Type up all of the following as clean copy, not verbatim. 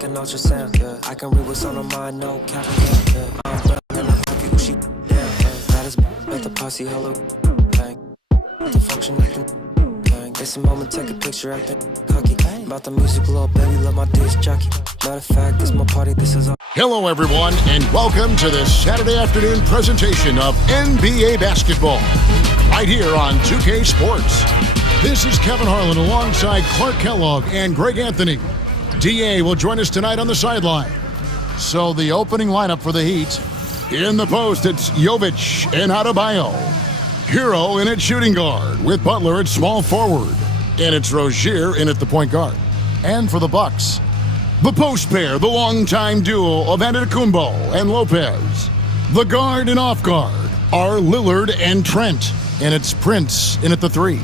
An ultrasound, yeah. I can read what's on her mind, no capping, yeah. I'm better than a people, she, yeah. That is at the posse, hello, bang. The function, acting, bang. It's a moment, take a picture, acting cocky. About the music, little baby, love my disc jockey. Matter of fact, this my party, this is all. Hello, everyone, and welcome to this Saturday afternoon presentation of NBA basketball, right here on 2K Sports. This is Kevin Harlan alongside Clark Kellogg and Greg Anthony. DA will join us tonight on the sideline. So the opening lineup for the Heat. In the post, it's Jovic and Adebayo. Hero in at shooting guard, with Butler at small forward. And it's Rozier in at the point guard. And for the Bucks, the post pair, the longtime duo of Antetokounmpo and Lopez. The guard and off guard are Lillard and Trent. And it's Prince in at the three.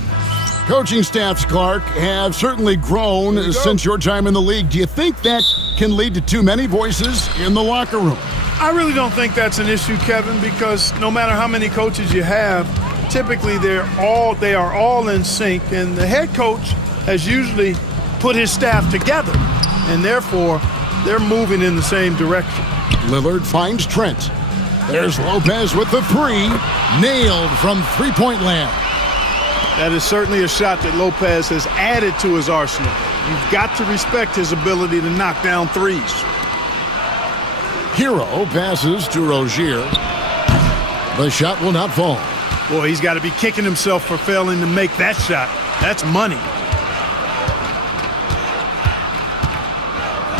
Coaching staffs, Clark, have certainly grown since your time in the league. Do you think that can lead to too many voices in the locker room? I really don't think that's an issue, Kevin, because no matter how many coaches you have, typically they are all in sync, and the head coach has usually put his staff together, and therefore they're moving in the same direction. Lillard finds Trent. There's Lopez with the three, nailed from three-point land. That is certainly a shot that Lopez has added to his arsenal. You've got to respect his ability to knock down threes. Hero passes to Rozier. The shot will not fall. Boy, he's got to be kicking himself for failing to make that shot. That's money.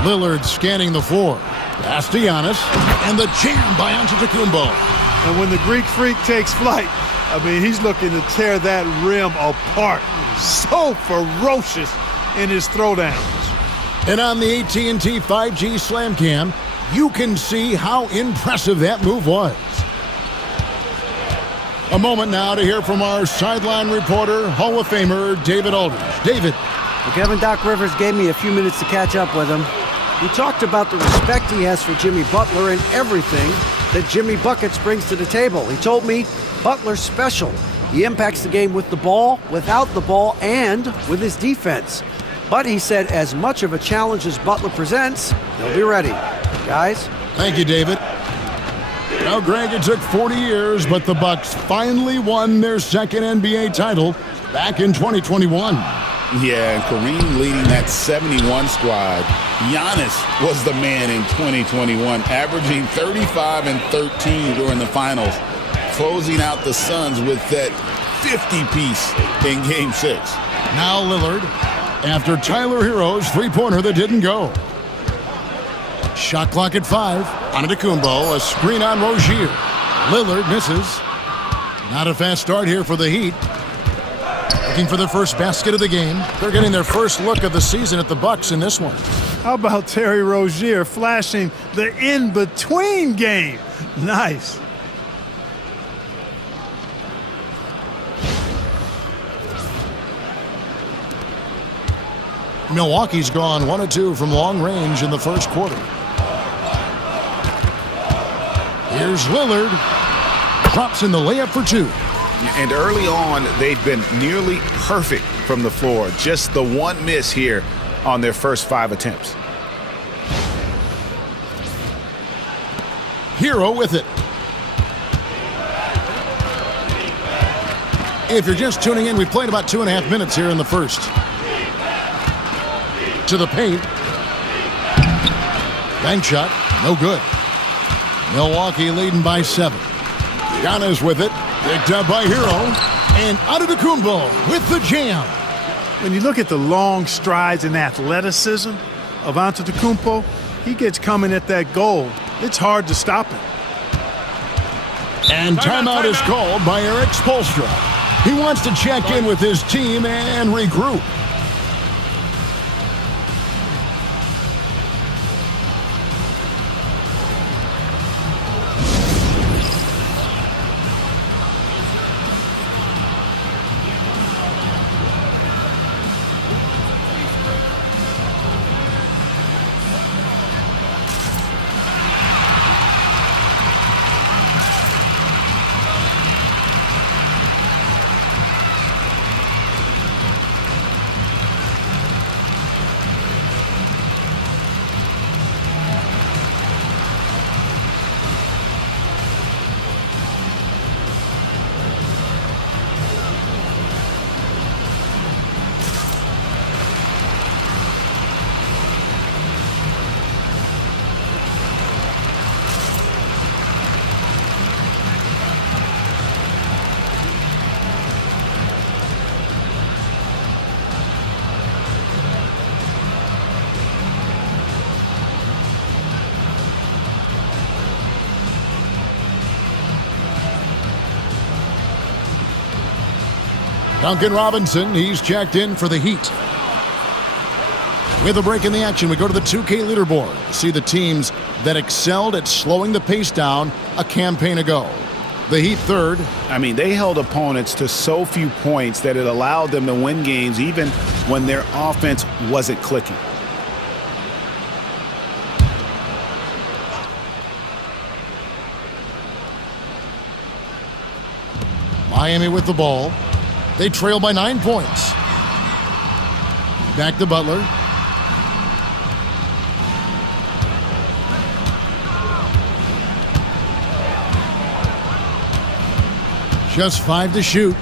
Lillard scanning the floor. Pass to Giannis, and the jam by Antetokounmpo. And when the Greek Freak takes flight, I mean, he's looking to tear that rim apart. So ferocious in his throwdowns. And on the AT&T 5G Slam Cam, you can see how impressive that move was. A moment now to hear from our sideline reporter, Hall of Famer David Aldridge. David. Well, Kevin, Doc Rivers gave me a few minutes to catch up with him. He talked about the respect he has for Jimmy Butler and everything that Jimmy Buckets brings to the table. He told me Butler's special. He impacts the game with the ball, without the ball, and with his defense. But he said as much of a challenge as Butler presents, he'll be ready. Guys? Thank you, David. Now, Greg, it took 40 years, but the Bucks finally won their second NBA title back in 2021. Yeah, and Kareem leading that 71 squad. Giannis was the man in 2021, averaging 35 and 13 during the finals, closing out the Suns with that 50-piece in Game 6. Now Lillard, after Tyler Hero's three-pointer that didn't go. Shot clock at 5. Antetokounmpo, a screen on Rozier. Lillard misses. Not a fast start here for the Heat. Looking for their first basket of the game. They're getting their first look of the season at the Bucks in this one. How about Terry Rozier flashing the in-between game? Nice. Milwaukee's gone 1 of 2 from long range in the first quarter. Here's Lillard. Drops in the layup for 2. And early on, they've been nearly perfect from the floor. Just the one miss here on their first 5 attempts. Hero with it. If you're just tuning in, we've played about 2.5 minutes here in the first. To the paint. Bank shot, no good. Milwaukee leading by 7. Giannis with it, picked up by Hero, and Antetokounmpo with the jam. When you look at the long strides and athleticism of Antetokounmpo, he gets coming at that goal. It's hard to stop him. And timeout is called by Eric Spoelstra. He wants to check in with his team and regroup. Duncan Robinson, he's checked in for the Heat. With a break in the action, we go to the 2K leaderboard to see the teams that excelled at slowing the pace down a campaign ago. The Heat third. I mean, they held opponents to so few points that it allowed them to win games even when their offense wasn't clicking. Miami with the ball. They trail by 9 points. Back to Butler. Just 5 to shoot.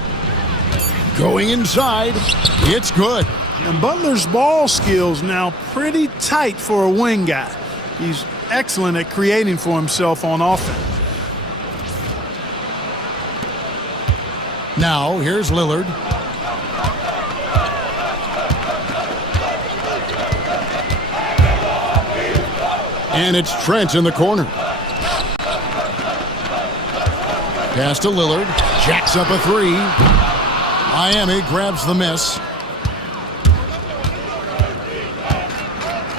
Going inside. It's good. And Butler's ball skills now pretty tight for a wing guy. He's excellent at creating for himself on offense. Now, here's Lillard. And it's Trent in the corner. Pass to Lillard. Jacks up a three. Miami grabs the miss.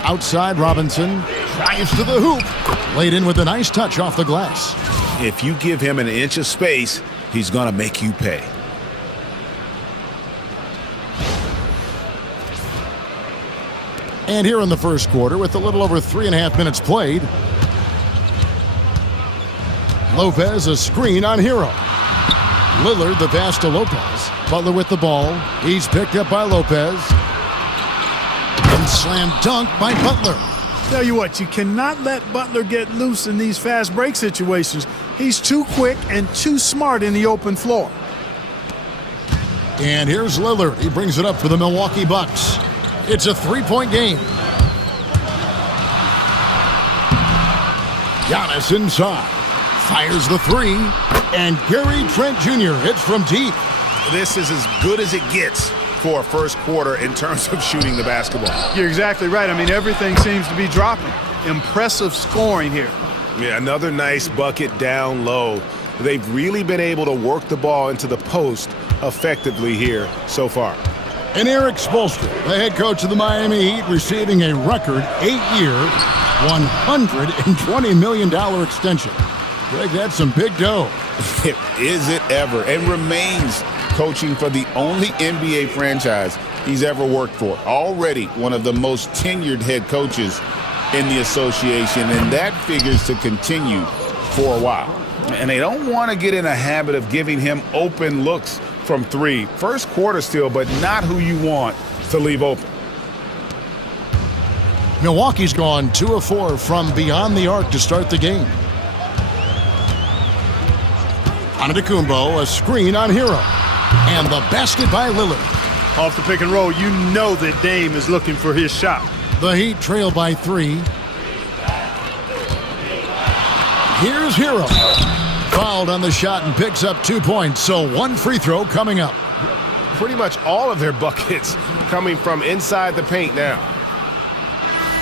Outside, Robinson drives to the hoop. Laid in with a nice touch off the glass. If you give him an inch of space, he's going to make you pay. And here in the first quarter, with a little over 3.5 minutes played, Lopez a screen on Hero. Lillard the pass to Lopez. Butler with the ball. He's picked up by Lopez. And slam dunk by Butler. Tell you what, you cannot let Butler get loose in these fast break situations. He's too quick and too smart in the open floor. And here's Lillard. He brings it up for the Milwaukee Bucks. It's a 3-point game. Giannis inside. Fires the three. And Gary Trent Jr. hits from deep. This is as good as it gets for a first quarter in terms of shooting the basketball. You're exactly right. I mean, everything seems to be dropping. Impressive scoring here. Yeah, another nice bucket down low. They've really been able to work the ball into the post effectively here so far. And Eric Spoelstra, the head coach of the Miami Heat, receiving a record 8-year, $120 million extension. Greg, that's some big dough. Is it ever? And remains coaching for the only NBA franchise he's ever worked for. Already one of the most tenured head coaches in the association, and that figures to continue for a while. And they don't want to get in a habit of giving him open looks from three. First quarter still, but not who you want to leave open. Milwaukee's gone 2 of 4 from beyond the arc to start the game. Antetokounmpo, a screen on Hero. And the basket by Lillard. Off the pick and roll, you know that Dame is looking for his shot. The Heat trail by 3. Here's Hero. Fouled on the shot and picks up 2 points, so 1 free throw coming up. Pretty much all of their buckets coming from inside the paint now.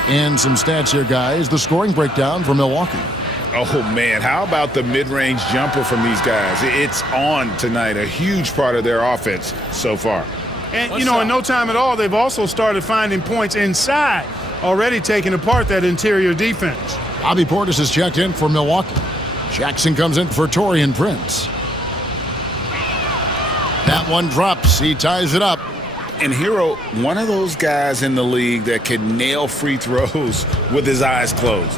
And some stats here, guys. The scoring breakdown for Milwaukee. Oh, man, how about the mid-range jumper from these guys? It's on tonight, a huge part of their offense so far. And, you know, in no time at all, they've also started finding points inside, already taking apart that interior defense. Bobby Portis has checked in for Milwaukee. Jackson comes in for Taurean Prince. That one drops. He ties it up. And Hero, one of those guys in the league that can nail free throws with his eyes closed.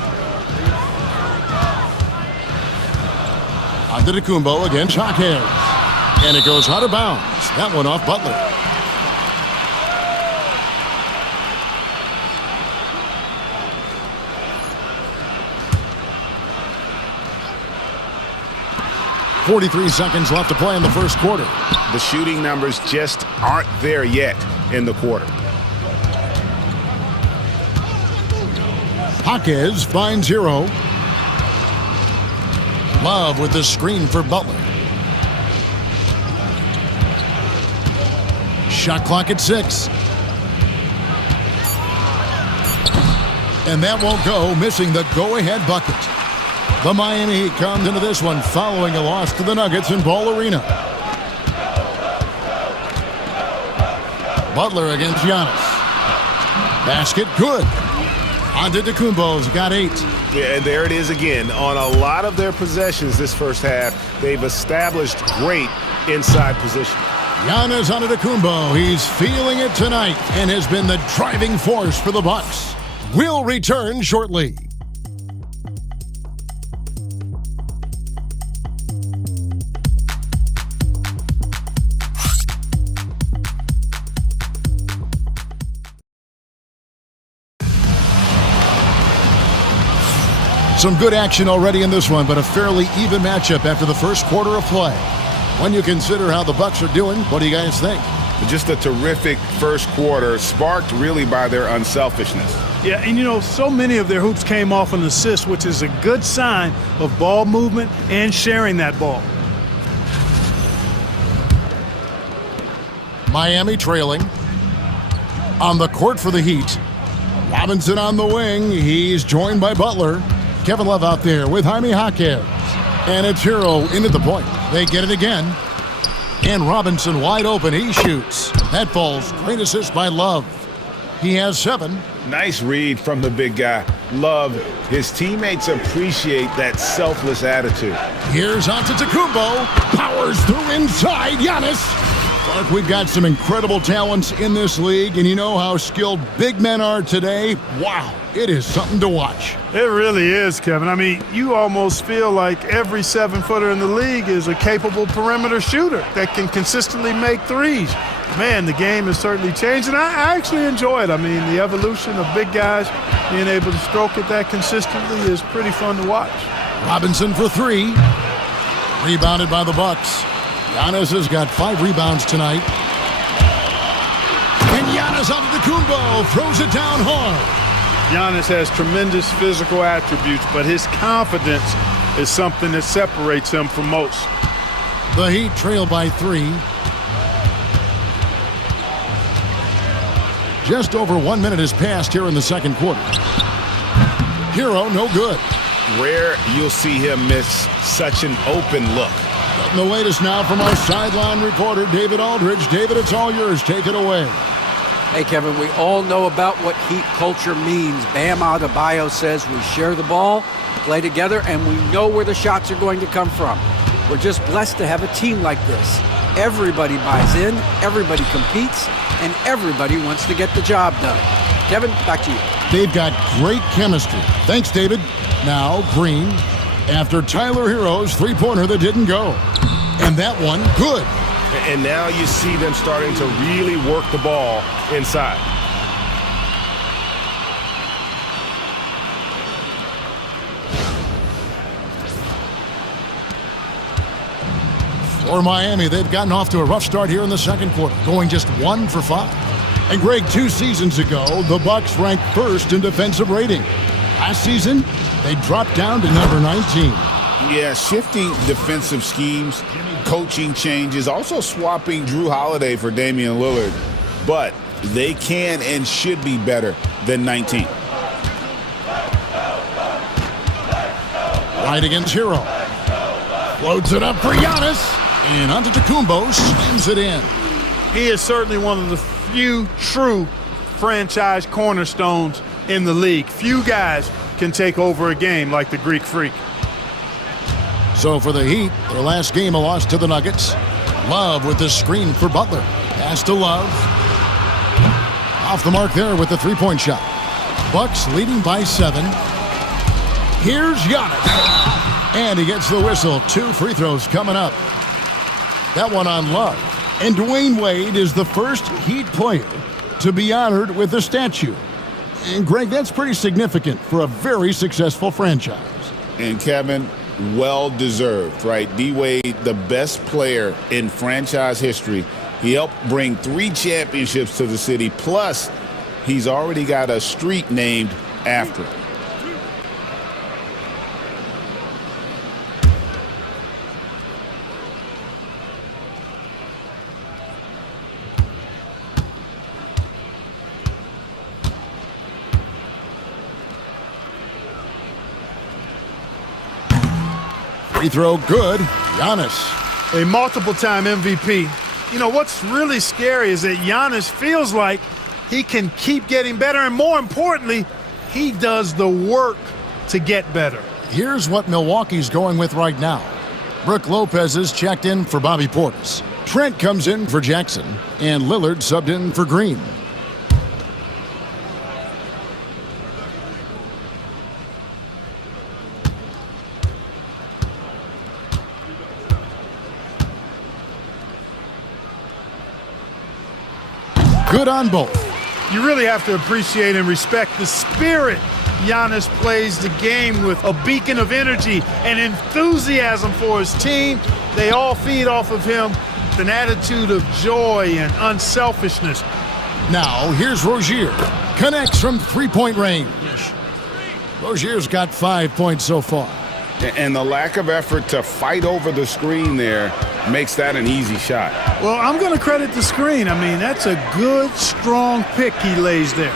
Antetokounmpo against Jaquez. And it goes out of bounds. That one off Butler. .43 seconds left to play in the first quarter. The shooting numbers just aren't there yet in the quarter. Jaquez finds Hero. Love with the screen for Butler. Shot clock at 6. And that won't go, missing the go-ahead bucket. The Miami Heat comes into this one following a loss to the Nuggets in Ball Arena. Butler against Giannis. Basket, good. Antetokounmpo's got 8. Yeah, and there it is again. On a lot of their possessions this first half, they've established great inside position. Giannis Antetokounmpo, he's feeling it tonight and has been the driving force for the Bucks. We'll return shortly. Some good action already in this one, but a fairly even matchup after the first quarter of play. When you consider how the Bucks are doing, what do you guys think? Just a terrific first quarter, sparked really by their unselfishness. Yeah, and you know, so many of their hoops came off an assist, which is a good sign of ball movement and sharing that ball. Miami trailing. On the court for the Heat. Robinson on the wing. He's joined by Butler. Kevin Love out there with Jaime Jaquez. And it's Hero into the point. They get it again. And Robinson wide open. He shoots. That falls. Great assist by Love. He has 7. Nice read from the big guy. Love. His teammates appreciate that selfless attitude. Here's Antetokounmpo. Powers through inside. Giannis. Clark, we've got some incredible talents in this league, and you know how skilled big men are today. Wow, it is something to watch. It really is, Kevin. I mean, you almost feel like every 7-footer in the league is a capable perimeter shooter that can consistently make threes. Man, the game has certainly changed, and I actually enjoy it. I mean, the evolution of big guys being able to stroke it that consistently is pretty fun to watch. Robinson for 3. Rebounded by the Bucks. Giannis has got 5 rebounds tonight. And Giannis Antetokounmpo throws it down hard. Giannis has tremendous physical attributes, but his confidence is something that separates him from most. The Heat trail by 3. Just over 1 minute has passed here in the second quarter. Hero, no good. Rare you'll see him miss such an open look. And the latest now from our sideline reporter, David Aldridge. David, it's all yours. Take it away. Hey, Kevin, we all know about what Heat culture means. Bam Adebayo says we share the ball, play together, and we know where the shots are going to come from. We're just blessed to have a team like this. Everybody buys in, everybody competes, and everybody wants to get the job done. Kevin, back to you. They've got great chemistry. Thanks, David. Now, Green, after Tyler Hero's three-pointer that didn't go. And that one, good. And now you see them starting to really work the ball inside. For Miami, they've gotten off to a rough start here in the second quarter, going just 1 for 5. And Greg, 2 seasons ago, the Bucks ranked first in defensive rating. Last season, they dropped down to number 19. Yeah, shifting defensive schemes, coaching changes, also swapping Drew Holiday for Damian Lillard. But they can and should be better than 19. Right against Hero. Floats it up for Giannis. And Antetokounmpo slams it in. He is certainly one of the few true franchise cornerstones in the league. Few guys can take over a game like the Greek Freak. So for the Heat, their last game a loss to the Nuggets. Love with the screen for Butler. Pass to Love. Off the mark there with the three-point shot. Bucks leading by 7. Here's Giannis. And he gets the whistle. 2 free throws coming up. That one on Love. And Dwayne Wade is the first Heat player to be honored with a statue. And Greg, that's pretty significant for a very successful franchise. And Kevin, well-deserved, right? D-Wade, the best player in franchise history. He helped bring 3 championships to the city, plus he's already got a street named after him. Free throw good. Giannis. A multiple-time MVP, You know, what's really scary is that Giannis feels like he can keep getting better, and more importantly, he does the work to get better. Here's what Milwaukee's going with right now. Brook Lopez is checked in for Bobby Portis. Trent comes in for Jackson, and Lillard subbed in for Green. Good on both. You really have to appreciate and respect the spirit Giannis plays the game with, a beacon of energy and enthusiasm for his team. They all feed off of him with an attitude of joy and unselfishness. Now, here's Rozier. Connects from three-point range. Rozier's got 5 points so far. And the lack of effort to fight over the screen there makes that an easy shot. Well, I'm going to credit the screen. I mean, that's a good, strong pick he lays there.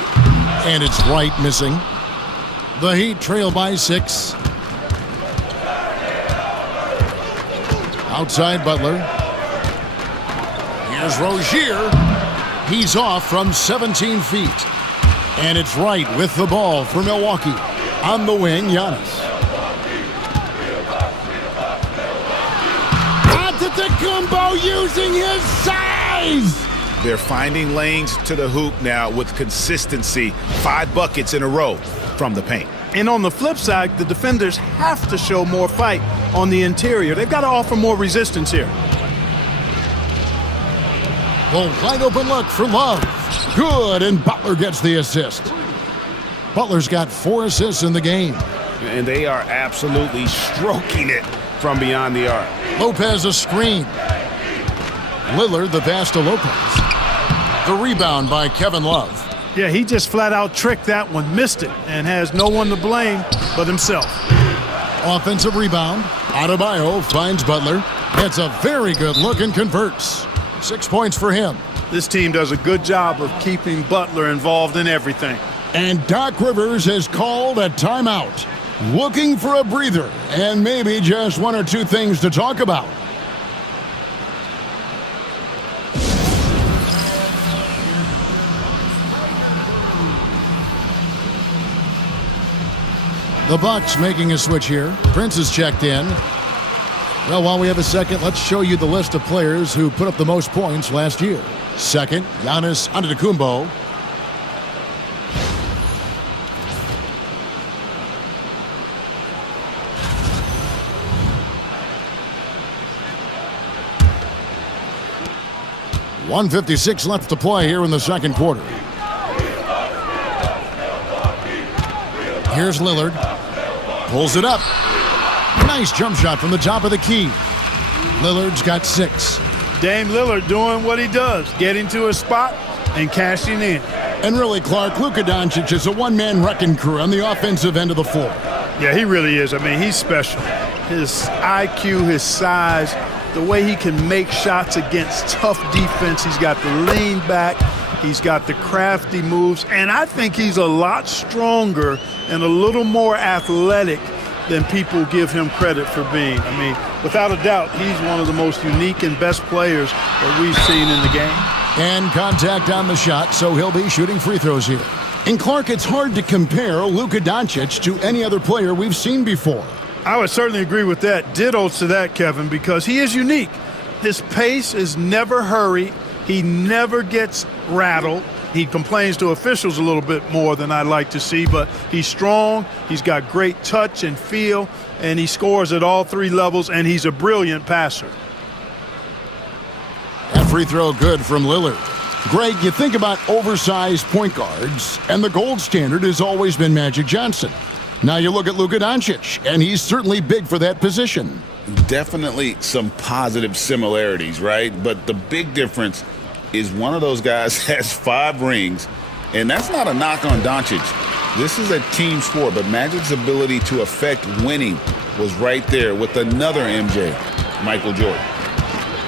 And it's right missing. The Heat trail by 6. Outside Butler. Here's Rozier. He's off from 17 feet. And it's right with the ball for Milwaukee. On the wing, Giannis. Antetokounmpo using his size. They're finding lanes to the hoop now with consistency. 5 buckets in a row from the paint. And on the flip side, the defenders have to show more fight on the interior. They've got to offer more resistance here. The wide open look for Love. Good, and Butler gets the assist. Butler's got 4 assists in the game. And they are absolutely stroking it from beyond the arc. Lopez a screen. Lillard the pass to Lopez. The rebound by Kevin Love. Yeah, he just flat out tricked that one, missed it, and has no one to blame but himself. Offensive rebound. Adebayo finds Butler. It's a very good look and converts. 6 points for him. This team does a good job of keeping Butler involved in everything. And Doc Rivers has called a timeout. Looking for a breather and maybe just 1 or 2 things to talk about. The Bucks making a switch here. Prince is checked in. Well, while we have a second, let's show you the list of players who put up the most points last year. Second, Giannis Antetokounmpo. .156 left to play here in the second quarter. Here's Lillard. Pulls it up. Nice jump shot from the top of the key. Lillard's got 6. Dame Lillard doing what he does, getting to a spot and cashing in. And really, Clark, Luka Doncic is a one-man wrecking crew on the offensive end of the floor. Yeah, he really is. I mean, he's special. His IQ, his size, the way he can make shots against tough defense. He's got the lean back. He's got the crafty moves. And I think he's a lot stronger and a little more athletic than people give him credit for being. I mean, without a doubt, he's one of the most unique and best players that we've seen in the game. And contact on the shot, so he'll be shooting free throws here. And Clark, it's hard to compare Luka Doncic to any other player we've seen before. I would certainly agree with that. Ditto to that, Kevin, because he is unique. His pace is never hurried. He never gets rattled. He complains to officials a little bit more than I'd like to see, but he's strong, he's got great touch and feel, and he scores at all 3 levels, and he's a brilliant passer. That free throw good from Lillard. Greg, you think about oversized point guards, and the gold standard has always been Magic Johnson. Now you look at Luka Doncic, and he's certainly big for that position. Definitely some positive similarities, right? But the big difference is one of those guys has 5 rings, and that's not a knock on Doncic. This is a team sport, but Magic's ability to affect winning was right there with another MJ, Michael Jordan.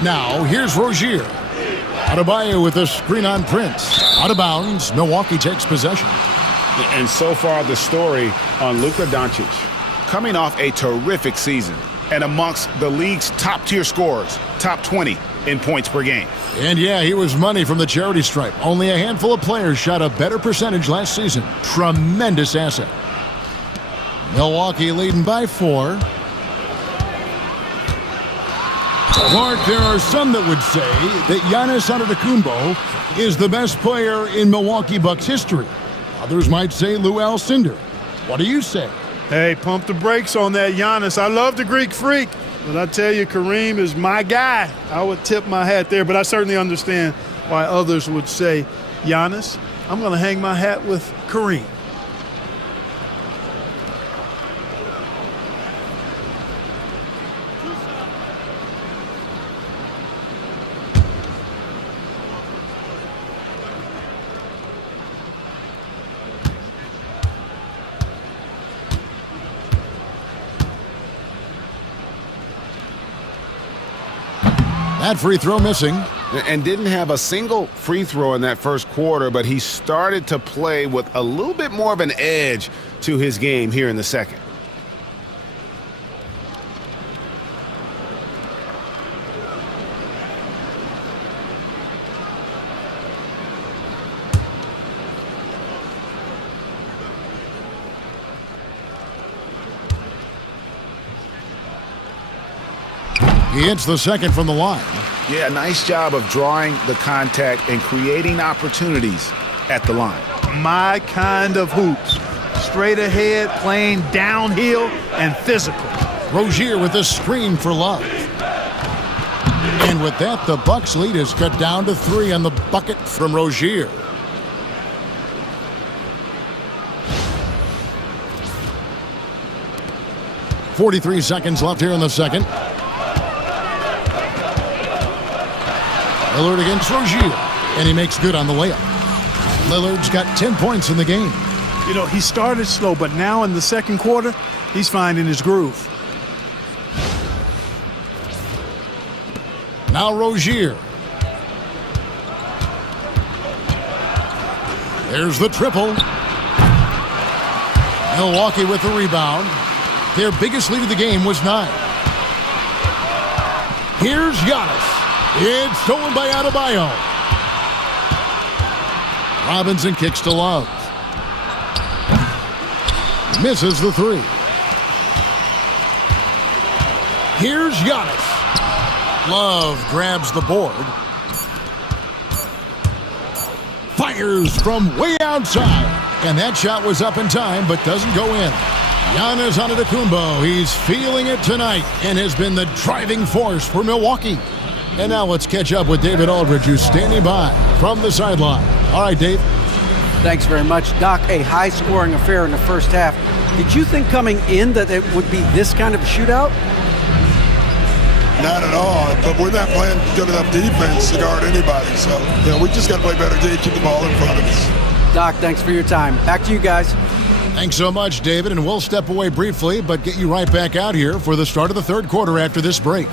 Now, here's Rozier. Adebayo with a screen on Prince. Out of bounds, Milwaukee takes possession. And so far, the story on Luka Doncic, coming off a terrific season and amongst the league's top-tier scorers, top 20 in points per game. And yeah, he was money from the charity stripe. Only a handful of players shot a better percentage last season. Tremendous asset. Milwaukee leading by 4. Clark, there are some that would say that Giannis Antetokounmpo is the best player in Milwaukee Bucks history. Others might say Lou Alcindor. What do you say? Hey, pump the brakes on that Giannis. I love the Greek Freak, but I tell you, Kareem is my guy. I would tip my hat there, but I certainly understand why others would say Giannis. I'm going to hang my hat with Kareem. That free throw missing. And didn't have a single free throw in that first quarter, but he started to play with a little bit more of an edge to his game here in the second. He hits the second from the line. Yeah, nice job of drawing the contact and creating opportunities at the line. My kind of hoops. Straight ahead, playing downhill, and physical. Rozier with a screen for Love. And with that, the Bucks lead is cut down to 3 on the bucket from Rozier. .43 seconds left here in the second. Lillard against Rozier, and he makes good on the layup. Lillard's got 10 points in the game. You know, he started slow, but now in the second quarter, he's finding his groove. Now Rozier. There's the triple. Milwaukee with the rebound. Their biggest lead of the game was 9. Here's Giannis. It's stolen by Adebayo. Robinson kicks to Love. Misses the 3. Here's Giannis. Love grabs the board. Fires from way outside. And that shot was up in time, but doesn't go in. Giannis Antetokounmpo, he's feeling it tonight and has been the driving force for Milwaukee. And now let's catch up with David Aldridge, who's standing by from the sideline. All right, Dave. Thanks very much, Doc. A high-scoring affair in the first half. Did you think coming in that it would be this kind of a shootout? Not at all, but we're not playing good enough defense to guard anybody. So, we just got to play better to keep the ball in front of us. Doc, thanks for your time. Back to you guys. Thanks so much, David, and we'll step away briefly, but get you right back out here for the start of the third quarter after this break.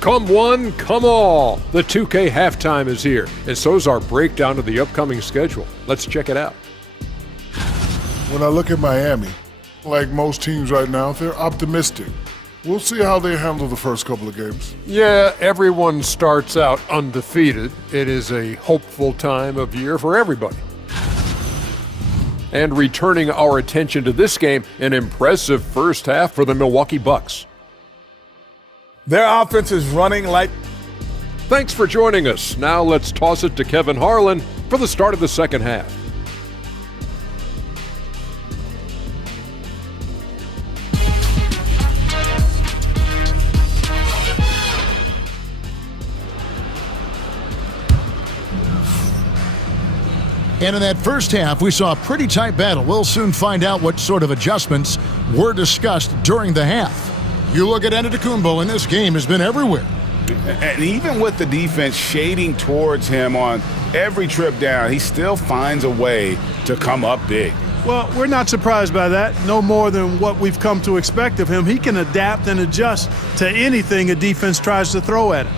Come one, come all. The 2K halftime is here, and so's our breakdown of the upcoming schedule. Let's check it out. When I look at Miami, like most teams right now, they're optimistic. We'll see how they handle the first couple of games. Yeah, everyone starts out undefeated. It is a hopeful time of year for everybody. And returning our attention to this game, an impressive first half for the Milwaukee Bucks. Their offense is running like... Thanks for joining us. Now let's toss it to Kevin Harlan for the start of the second half. And in that first half, we saw a pretty tight battle. We'll soon find out what sort of adjustments were discussed during the half. You look at Antetokounmpo, and this game has been everywhere. And even with the defense shading towards him on every trip down, he still finds a way to come up big. Well, we're not surprised by that, no more than what we've come to expect of him. He can adapt and adjust to anything a defense tries to throw at him.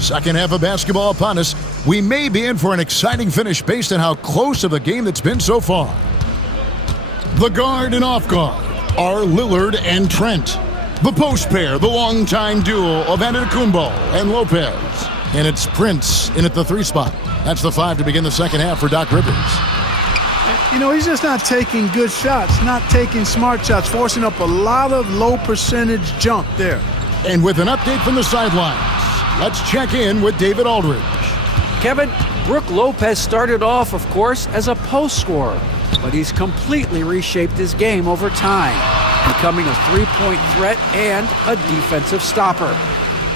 Second half of basketball upon us. We may be in for an exciting finish based on how close of a game that's been so far. The guard and off guard are Lillard and Trent. The post pair, the longtime duo of Antetokounmpo and Lopez. And it's Prince in at the 3 spot. That's the 5 to begin the second half for Doc Rivers. You know, he's just not taking good shots, not taking smart shots, forcing up a lot of low percentage jump there. And with an update from the sidelines, let's check in with David Aldridge. Kevin, Brook Lopez started off, of course, as a post scorer, but he's completely reshaped his game over time, becoming a three-point threat and a defensive stopper.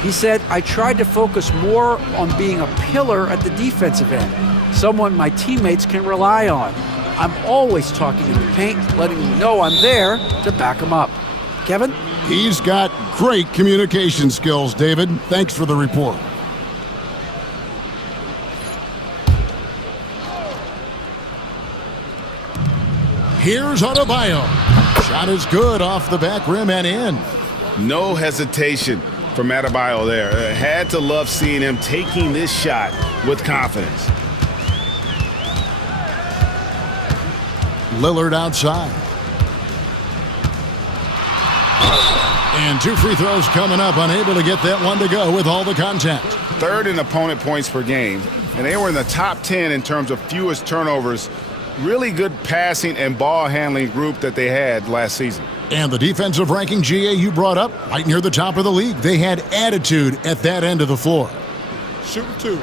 He said, I tried to focus more on being a pillar at the defensive end, someone my teammates can rely on. I'm always talking in the paint, letting them know I'm there to back them up. Kevin? He's got great communication skills, David. Thanks for the report. Here's Adebayo. Shot is good off the back rim and in. No hesitation from Adebayo there. Had to love seeing him taking this shot with confidence. Lillard outside. And 2 free throws coming up, unable to get that one to go with all the contact. Third in opponent points per game, and they were in the top 10 in terms of fewest turnovers. Really good passing and ball handling group that they had last season. And the defensive ranking, GA, you brought up, right near the top of the league. They had attitude at that end of the floor. Shooting 2.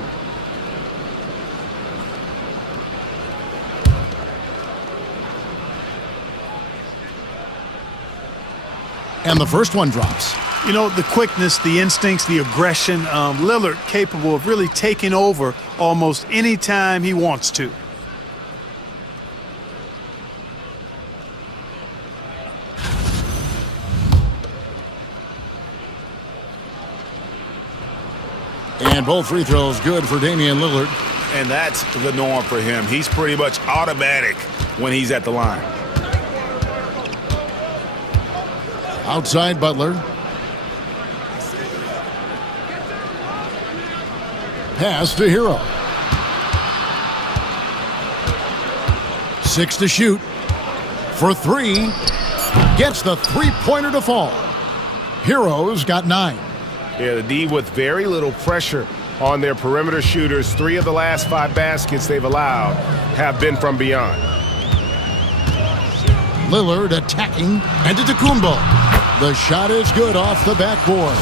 And the first one drops. You know, the quickness, the instincts, the aggression, Lillard capable of really taking over almost any time he wants to. And both free throws good for Damian Lillard. And that's the norm for him. He's pretty much automatic when he's at the line. Outside Butler. Pass to Hero. 6 to shoot. For 3. Gets the three-pointer to fall. Hero's got 9. Yeah, the D with very little pressure on their perimeter shooters. 3 of the last 5 baskets they've allowed have been from beyond. Lillard attacking. Antetokounmpo. The shot is good off the backboard.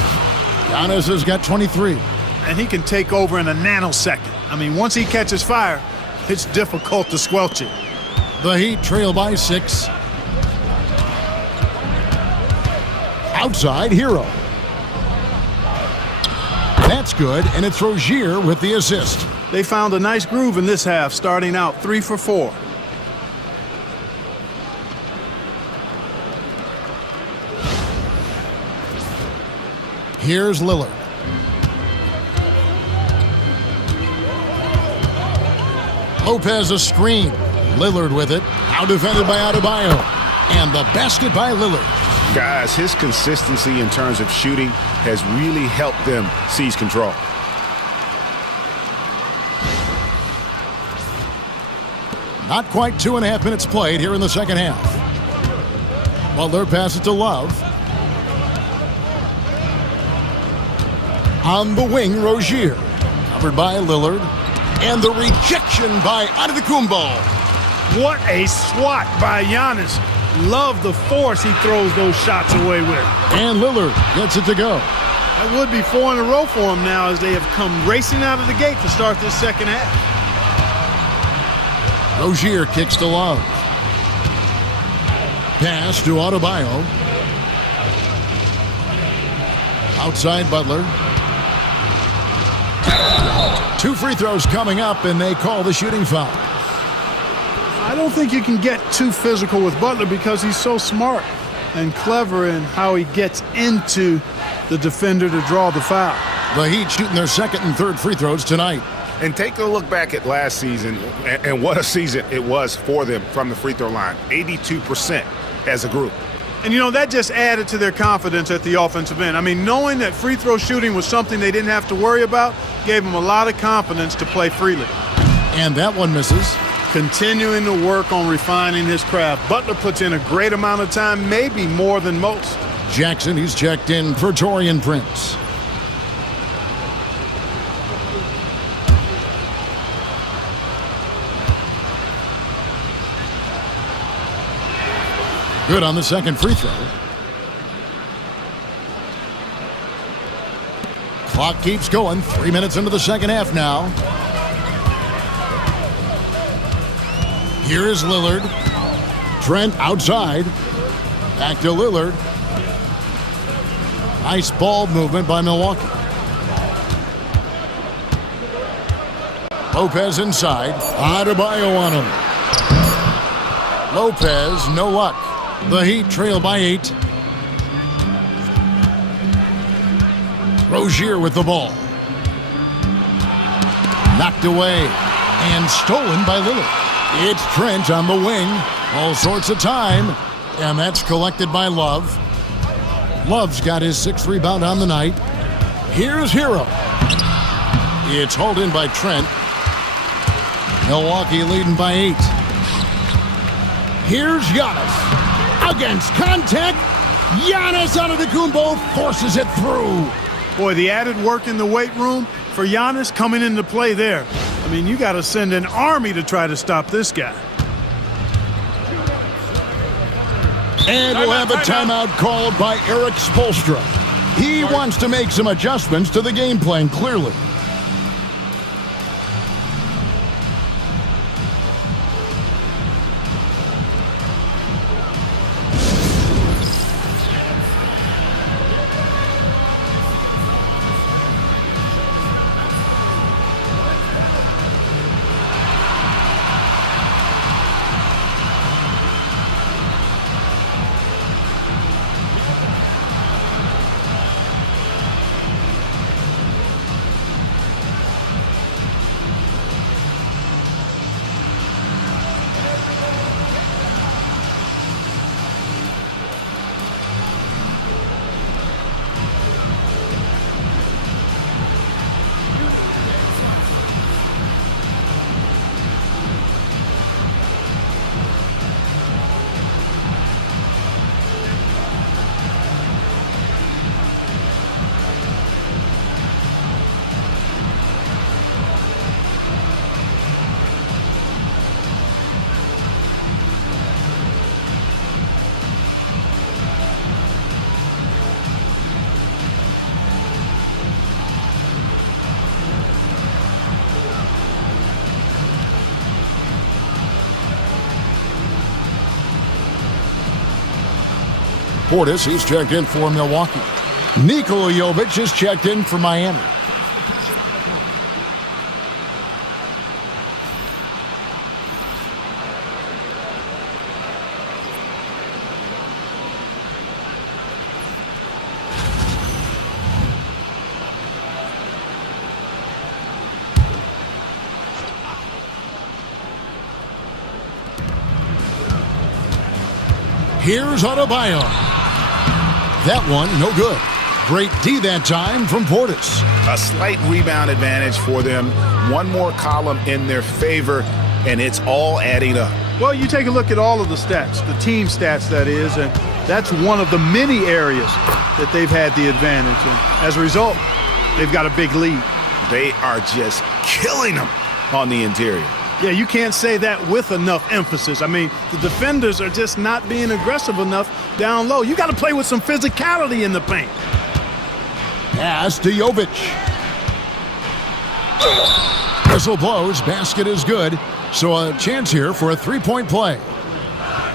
Giannis has got 23. And he can take over in a nanosecond. I mean, once he catches fire, it's difficult to squelch it. The Heat trail by 6. Outside, Hero. That's good, and it's Rozier with the assist. They found a nice groove in this half, starting out 3 for 4. Here's Lillard. Lopez a screen. Lillard with it. Now defended by Adebayo. And the basket by Lillard. Guys, his consistency in terms of shooting has really helped them seize control. Not quite 2.5 minutes played here in the second half. Butler passes to Love. On the wing, Rozier. Covered by Lillard. And the rejection by Antetokounmpo. What a swat by Giannis. Love the force he throws those shots away with. And Lillard gets it to go. That would be 4 in a row for him now as they have come racing out of the gate to start this second half. Rozier kicks to Love. Pass to Adebayo. Outside Butler. 2 free throws coming up, and they call the shooting foul. I don't think you can get too physical with Butler because he's so smart and clever in how he gets into the defender to draw the foul. The Heat shooting their second and third free throws tonight. And take a look back at last season and what a season it was for them from the free throw line. 82% as a group. And, that just added to their confidence at the offensive end. I mean, knowing that free throw shooting was something they didn't have to worry about gave them a lot of confidence to play freely. And that one misses. Continuing to work on refining his craft. Butler puts in a great amount of time, maybe more than most. Jackson, he's checked in for Taurean Prince. Good on the second free throw. Clock keeps going. 3 minutes into the second half now. Here is Lillard. Trent outside. Back to Lillard. Nice ball movement by Milwaukee. Lopez inside. Adebayo on him. Lopez, no luck. The Heat trail by 8. Rozier with the ball. Knocked away and stolen by Lillard. It's Trent on the wing. All sorts of time. And that's collected by Love. Love's got his 6th rebound on the night. Here's Hero. It's hauled in by Trent. Milwaukee leading by 8. Here's Giannis. Against contact. Giannis Antetokounmpo forces it through. Boy, the added work in the weight room for Giannis coming into play there. I mean, you got to send an army to try to stop this guy. And we'll have a timeout called by Eric Spoelstra. He wants to make some adjustments to the game plan, clearly. Portis, he's checked in for Milwaukee. Nikola Jovic is checked in for Miami. Here's Adebayo. That one, no good. Great D that time from Portis. A slight rebound advantage for them. One more column in their favor, and it's all adding up. Well, you take a look at all of the stats, the team stats, that is, and that's one of the many areas that they've had the advantage. And as a result, they've got a big lead. They are just killing them on the interior. Yeah, you can't say that with enough emphasis. I mean, the defenders are just not being aggressive enough down low. You got to play with some physicality in the paint. Pass to Jovic. Whistle blows, basket is good. So a chance here for a three-point play.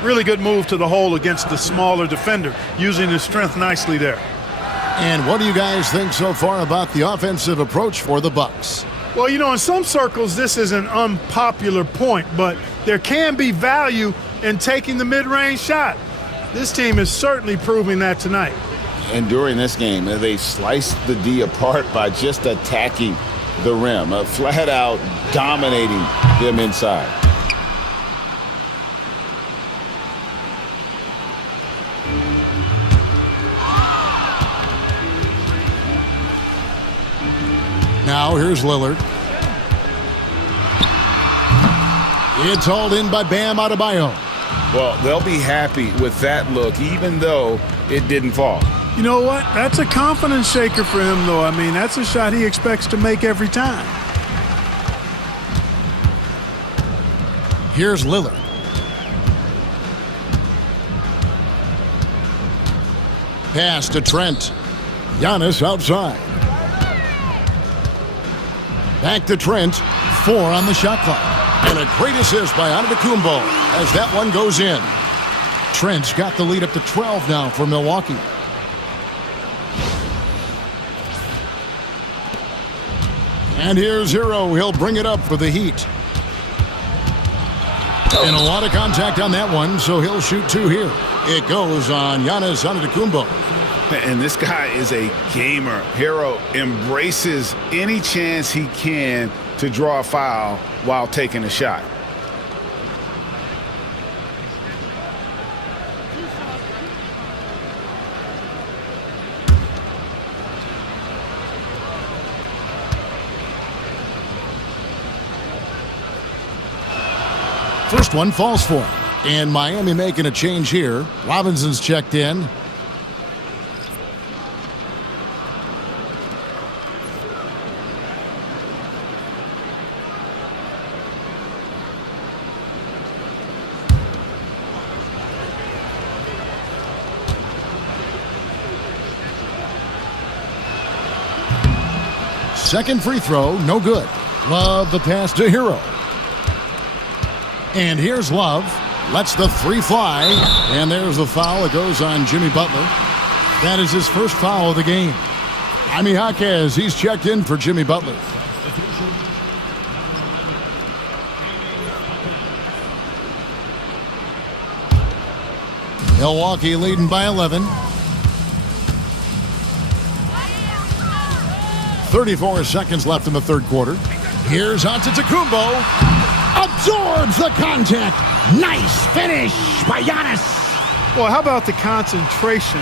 Really good move to the hole against the smaller defender, using his strength nicely there. And what do you guys think so far about the offensive approach for the Bucks? Well, you know, in some circles, this is an unpopular point, but there can be value in taking the mid-range shot. This team is certainly proving that tonight. And during this game, they sliced the D apart by just attacking the rim, flat out dominating them inside. Now here's Lillard. It's hauled in by Bam Adebayo. Well, they'll be happy with that look, even though it didn't fall. You know what? That's a confidence shaker for him, though. I mean, that's a shot he expects to make every time. Here's Lillard. Pass to Trent. Giannis outside. Back to Trent. 4 on the shot clock. And a great assist by Antetokounmpo as that one goes in. Trent's got the lead up to 12 now for Milwaukee. And here's Hero. He'll bring it up for the Heat. And a lot of contact on that one, so he'll shoot 2 here. It goes on Giannis Antetokounmpo. And this guy is a gamer. Hero embraces any chance he can to draw a foul while taking a shot. First one falls for him. And Miami making a change here. Robinson's checked in. Second free throw, no good. Love the pass to Hero. And here's Love. Lets the 3 fly. And there's the foul. It goes on Jimmy Butler. That is his first foul of the game. Jaime Jaquez, he's checked in for Jimmy Butler. Milwaukee leading by 11. 34 seconds left in the third quarter. Here's Antetokounmpo. Absorbs the contact. Nice finish by Giannis. Well, how about the concentration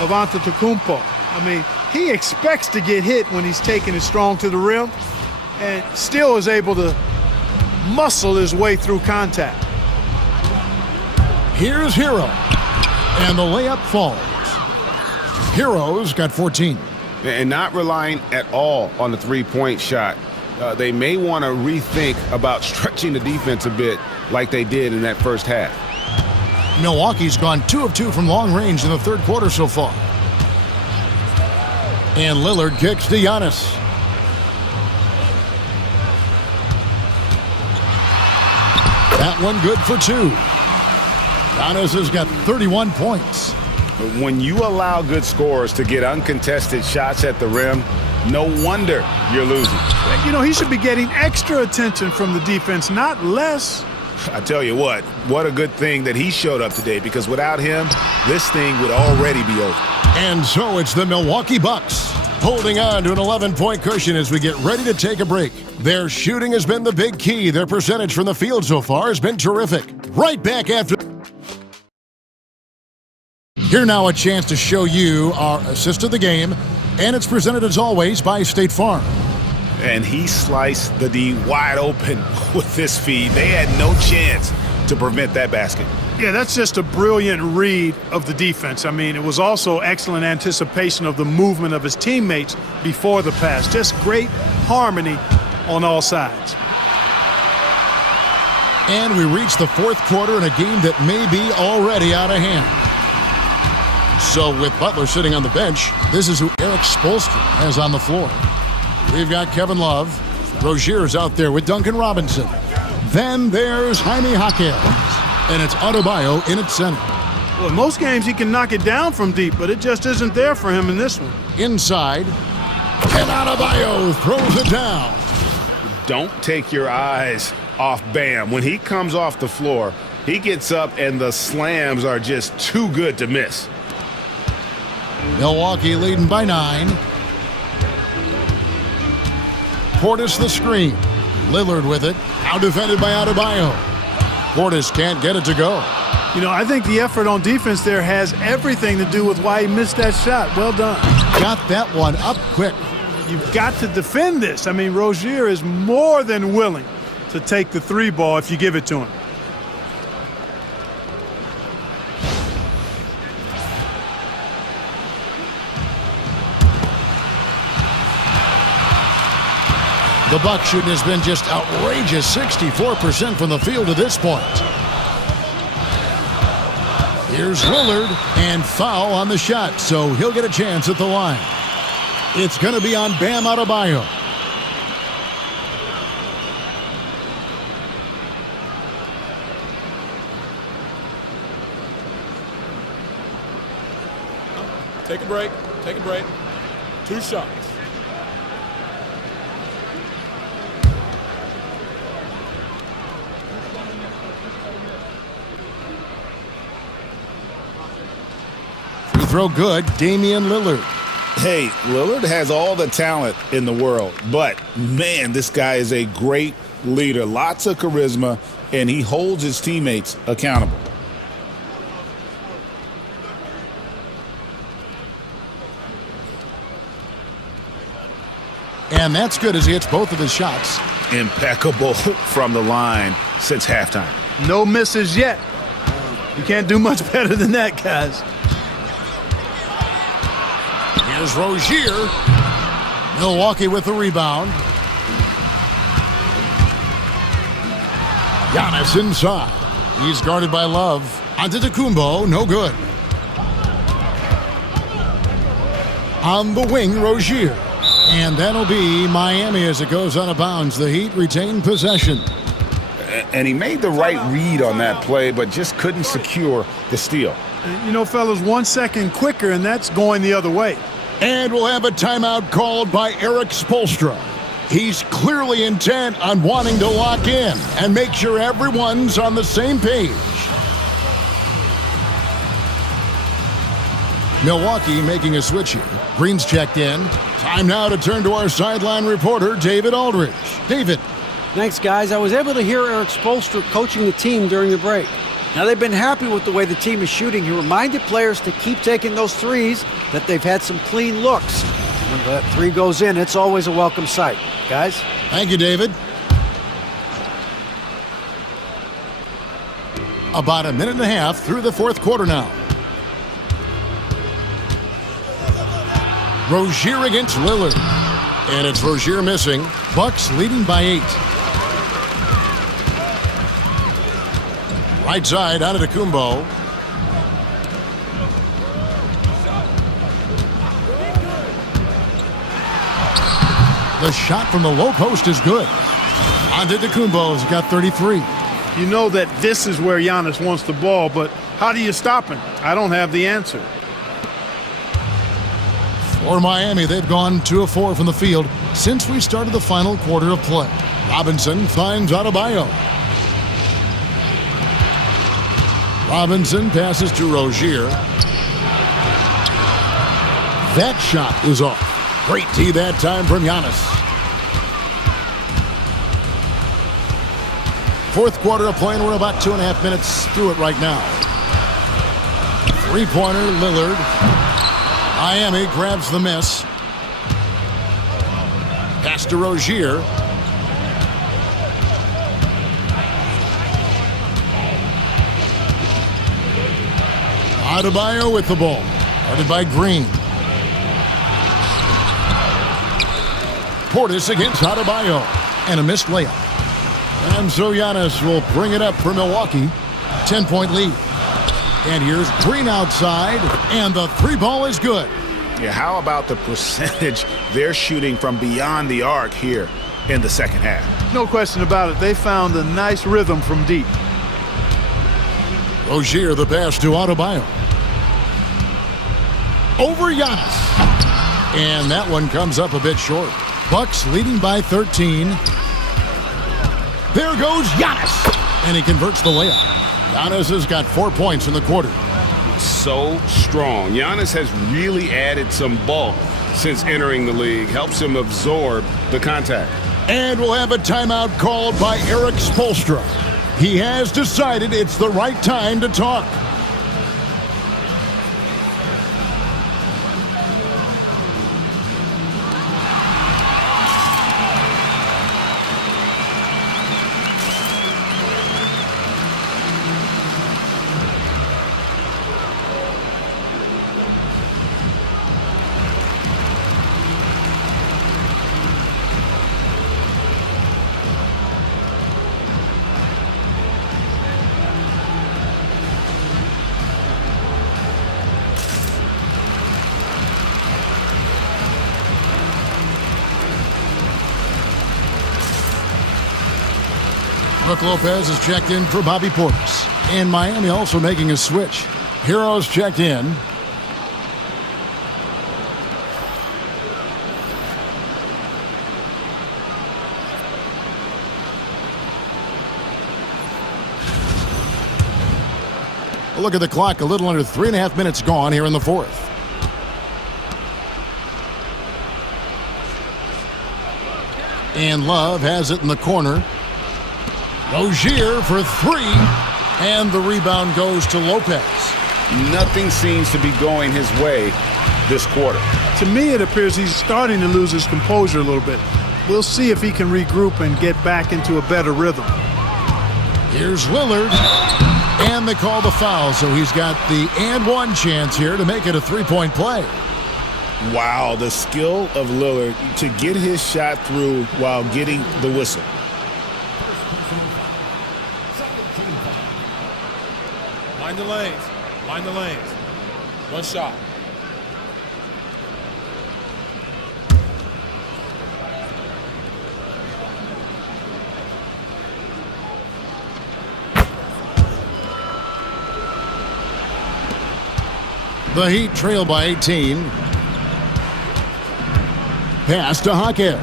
of Antetokounmpo? I mean, he expects to get hit when he's taking it strong to the rim and still is able to muscle his way through contact. Here's Hero. And the layup falls. Hero's got 14. And not relying at all on the three-point shot. They may want to rethink about stretching the defense a bit like they did in that first half. Milwaukee's gone 2 of 2 from long range in the third quarter so far. And Lillard kicks to Giannis. That one good for 2. Giannis has got 31 points. When you allow good scorers to get uncontested shots at the rim, no wonder you're losing. You know, he should be getting extra attention from the defense, not less. I tell you what a good thing that he showed up today, because without him, this thing would already be over. And so it's the Milwaukee Bucks holding on to an 11-point cushion as we get ready to take a break. Their shooting has been the big key. Their percentage from the field so far has been terrific. Right back after. Here now a chance to show you our assist of the game, and it's presented as always by State Farm. And he sliced the D wide open with this feed. They had no chance to prevent that basket. Yeah, that's just a brilliant read of the defense. I mean, it was also excellent anticipation of the movement of his teammates before the pass. Just great harmony on all sides. And we reach the fourth quarter in a game that may be already out of hand. So with Butler sitting on the bench, this is who Eric Spoelstra has on the floor. We've got Kevin Love. Rozier's out there with Duncan Robinson. Then there's Jaime Jaquez. And it's Adebayo in its center. Well, in most games he can knock it down from deep, but it just isn't there for him in this one. Inside. And Adebayo throws it down. Don't take your eyes off Bam. When he comes off the floor, he gets up and the slams are just too good to miss. Milwaukee leading by 9. Portis the screen. Lillard with it. Now defended by Adebayo. Portis can't get it to go. You know, I think the effort on defense there has everything to do with why he missed that shot. Well done. Got that one up quick. You've got to defend this. I mean, Rozier is more than willing to take the 3 ball if you give it to him. The Bucks shooting has been just outrageous, 64% from the field to this point. Here's Lillard, and foul on the shot, so he'll get a chance at the line. It's going to be on Bam Adebayo. Take a break. Take a break. 2 shots. Free throw good, Damian Lillard. Hey, Lillard has all the talent in the world, but man, this guy is a great leader. Lots of charisma, and he holds his teammates accountable. And that's good as he hits both of his shots. Impeccable from the line since halftime. No misses yet. You can't do much better than that, guys. Here's Rozier. Milwaukee with the rebound. Giannis inside. He's guarded by Love. Antetokounmpo, no good. On the wing, Rozier. And that'll be Miami as it goes out of bounds. The Heat retain possession. And he made the right read on that play, but just couldn't secure the steal. You know, fellas, 1 second quicker, and that's going the other way. And we'll have a timeout called by Eric Spoelstra. He's clearly intent on wanting to lock in and make sure everyone's on the same page. Milwaukee making a switch here. Green's checked in. Time now to turn to our sideline reporter, David Aldridge. David. Thanks, guys. I was able to hear Eric Spoelstra coaching the team during the break. Now, they've been happy with the way the team is shooting. He reminded players to keep taking those threes, that they've had some clean looks. When that 3 goes in, it's always a welcome sight. Guys? Thank you, David. About a minute and a half through the 4th quarter now. Rozier against Lillard. And it's Rozier missing. Bucks leading by 8. Right side, Antetokounmpo. The shot from the low post is good. Antetokounmpo's got 33. You know that this is where Giannis wants the ball, but how do you stop him? I don't have the answer. For Miami, they've gone 2 of 4 from the field since we started the final quarter of play. Robinson finds Adebayo. Robinson passes to Rozier. That shot is off. Great tee that time from Giannis. 4th quarter of play, and we're about 2.5 minutes through it right now. 3-pointer, Lillard. Miami grabs the miss. Pass to Rozier. Adebayo with the ball. Guarded by Green. Portis against Adebayo. And a missed layup. And so Giannis will bring it up for Milwaukee. 10-point lead. And here's Green outside. And the 3-ball is good. Yeah, how about the percentage they're shooting from beyond the arc here in the second half? No question about it. They found a nice rhythm from deep. Rozier the pass to Adebayo. Over Giannis. And that one comes up a bit short. Bucks leading by 13. There goes Giannis. And he converts the layup. Giannis has got 4 points in the quarter. So strong. Giannis has really added some bulk since entering the league. Helps him absorb the contact. And we'll have a timeout called by Eric Spoelstra. He has decided it's the right time to talk. Brook Lopez is checked in for Bobby Portis. And Miami also making a switch. Heroes checked in. Look at the clock, a little under 3.5 minutes gone here in the fourth. And Love has it in the corner. Rozier for three, and the rebound goes to Lopez. Nothing seems to be going his way this quarter. To me, it appears he's starting to lose his composure a little bit. We'll see if he can regroup and get back into a better rhythm. Here's Lillard, and they call the foul, so he's got the and one chance here to make it a three-point play. Wow, the skill of Lillard to get his shot through while getting the whistle. Mind the lanes. Mind the lanes. One shot. The Heat trail by 18. Pass to Hawkins.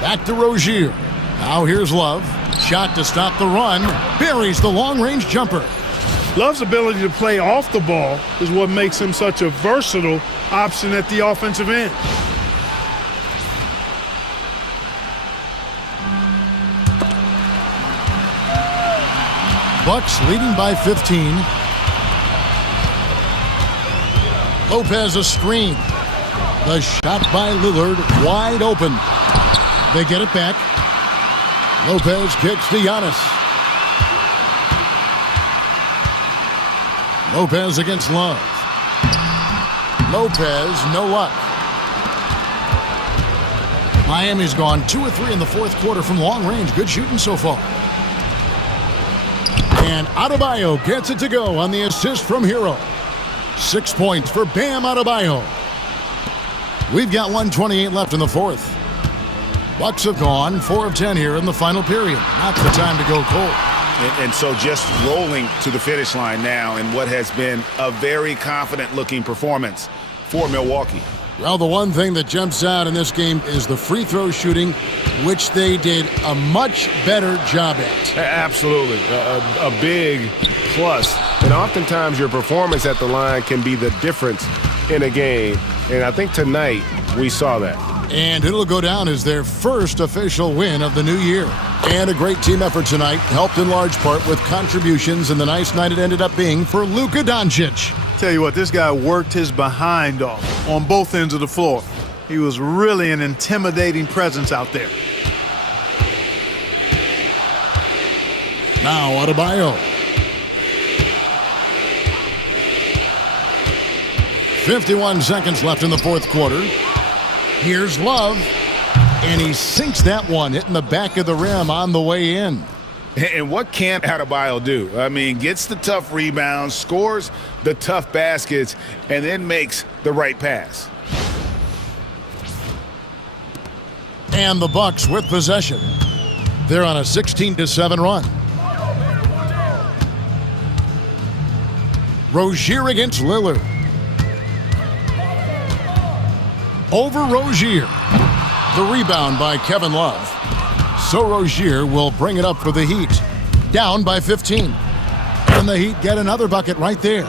Back to Rozier. Now here's Love. Shot to stop the run. Buries the long-range jumper. Love's ability to play off the ball is what makes him such a versatile option at the offensive end. Bucks leading by 15. Lopez a screen. The shot by Lillard wide open. They get it back. Lopez kicks to Giannis. Lopez against Love. Lopez, no luck. Miami's gone 2 of 3 in the fourth quarter from long range. Good shooting so far. And Adebayo gets it to go on the assist from Hero. 6 points for Bam Adebayo. We've got 1:28 left in the fourth. Bucks have gone 4 of 10 here in the final period. Not the time to go cold. And so just rolling to the finish line now in what has been a very confident-looking performance for Milwaukee. Well, the one thing that jumps out in this game is the free throw shooting, which they did a much better job at. Absolutely. A big plus. And oftentimes your performance at the line can be the difference in a game. And I think tonight we saw that. And it'll go down as their first official win of the new year. And a great team effort tonight, helped in large part with contributions, and the nice night it ended up being for Luka Doncic. Tell you what, this guy worked his behind off on both ends of the floor. He was really an intimidating presence out there. Now Adebayo. 51 seconds left in the fourth quarter. Here's Love, and he sinks that one, hitting the back of the rim on the way in. And what can't Adebayo do? I mean, gets the tough rebounds, scores the tough baskets, and then makes the right pass. And the Bucks with possession. They're on a 16-7 run. Rozier against Lillard. Over Rozier. The rebound by Kevin Love. So Rozier will bring it up for the Heat. Down by 15. And the Heat get another bucket right there.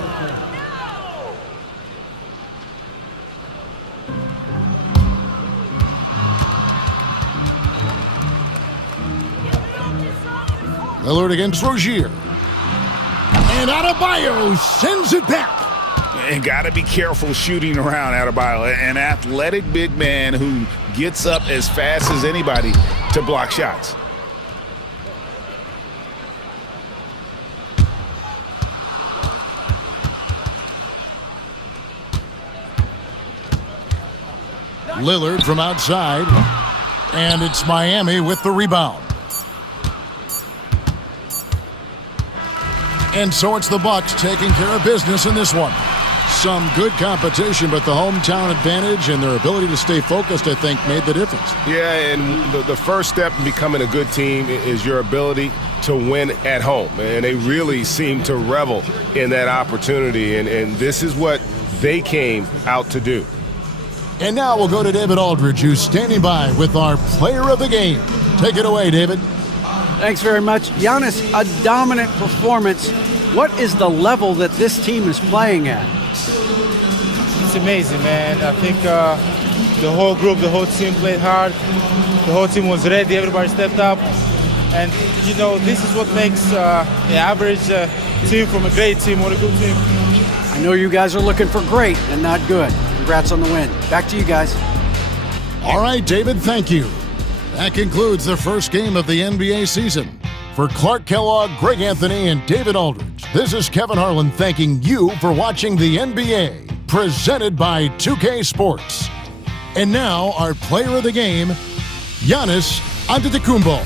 Lillard against Rozier. And Adebayo sends it back. And got to be careful shooting around Adebayo, an athletic big man who gets up as fast as anybody to block shots. Lillard from outside. And it's Miami with the rebound. And so it's the Bucks taking care of business in this one. Some good competition, but the hometown advantage and their ability to stay focused, I think, made the difference. Yeah, and the first step in becoming a good team is your ability to win at home. And they really seem to revel in that opportunity, and this is what they came out to do. And now we'll go to David Aldridge, who's standing by with our player of the game. Take it away, David. Thanks very much. Giannis, a dominant performance. What is the level that this team is playing at? It's amazing, man. I think the whole group, the whole team played hard. The whole team was ready. Everybody stepped up. And, you know, this is what makes the average team from a great team or a good team. I know you guys are looking for great and not good. Congrats on the win. Back to you guys. All right, David, thank you. That concludes the first game of the NBA season. For Clark Kellogg, Greg Anthony, and David Aldridge, this is Kevin Harlan thanking you for watching the NBA, presented by 2K Sports. And now, our player of the game, Giannis Antetokounmpo.